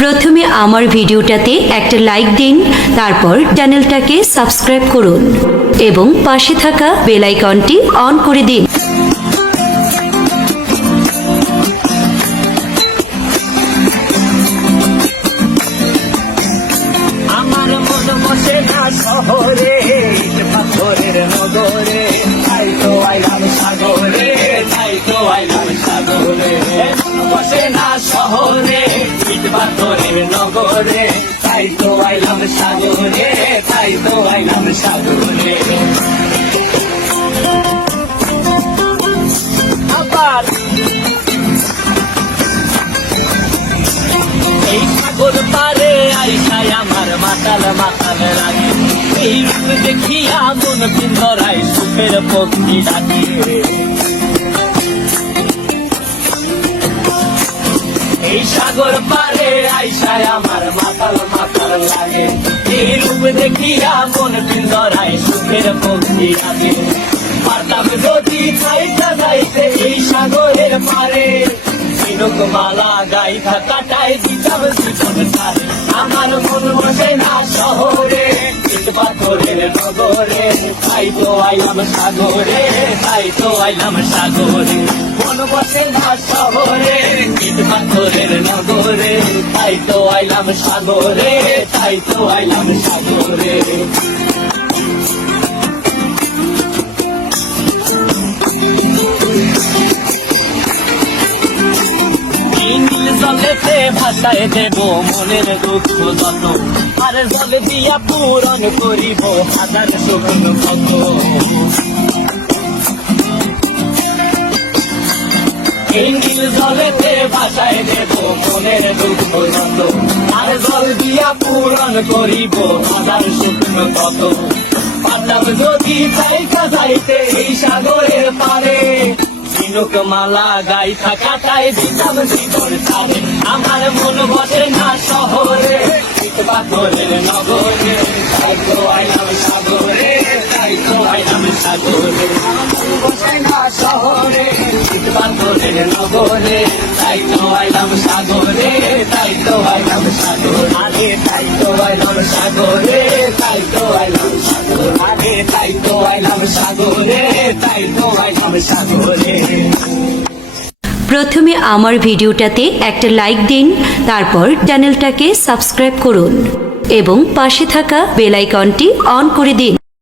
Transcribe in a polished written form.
প্রথমে আমার ভিডিওটাতে একটা লাইক দিন, তারপর চ্যানেলটাকে সাবস্ক্রাইব করুন এবং পাশে থাকা বেল আইকনটি অন করে দিন। আমার মন বসে না শহরে, পাথরের নগরে, তাই তো আইলাম সাগরে, তাই তো আইলাম সাগরে। মন বসে না শহরে, ইট পাথরের নগরে, তাই তো আইলাম সাগরে, তাই তো আইলাম সাগরে। আবার এই সাগর পারে আইসায় আমার মাতাল মাতাল লাগে, এই রূপ দেখিয়া মন পিঞ্জরায় সুখের পক্ষী ডাকে। এই সাগর পারে আইসায় আমার মাতাল মাতাল লাগে, এই রূপ দেখিয়া মন পিঞ্জরায় সুখের পক্ষী ডাকে। পারতাম যদি চাইতা যাইতে এই সাগরের পারে, মালা গাইথা কাটায় দিতাম জীবন সারে। আমার মন বসে না শহরে, ইট পাথরের নগরে, তাই তো আইলাম সাগরে, তাই তো আইলাম সাগরে। মন বসে না শহরে, ইট পাথরের নগরে, তাই তো আইলাম সাগরে, তাই তো আইলাম সাগরে। জলেতে ভাষায় দেব মনের দুঃখ যত, আর জলে দিয়া পূরণ করিব হাজার স্বপ্ন কত। এই নীল জলেতে ভাষায় দেব মনের দুঃখ যত, আর জল দিয়া পূরণ করিব হাজার স্বপ্ন কত। পারতাম যদি চাইতা যাইতে এই সাগরের পারে, মালা গাইথা কাটায় দিতাম জীবন সারে। আমার মন বসে না শহরে, ইট পাথরের নগরে, তাই তো আইলাম সাগরে, তাই তো আইলাম সাগরে। মন বসে না শহরে, ইট পাথরের নগরে, তাই তো আইলাম সাগরে, তাই তো আইলাম সাগরে। আরে তাই তো আইলাম সাগরে, তাই তো আইলাম সাগরে। আরে তাই তো আইলাম সাগরে, তাই তো আইলাম সাগরে। প্রথমে আমার ভিডিওটাতে একটা লাইক দিন, তারপর চ্যানেলটাকে সাবস্ক্রাইব করুন এবং পাশে থাকা বেল আইকনটি অন করে দিন।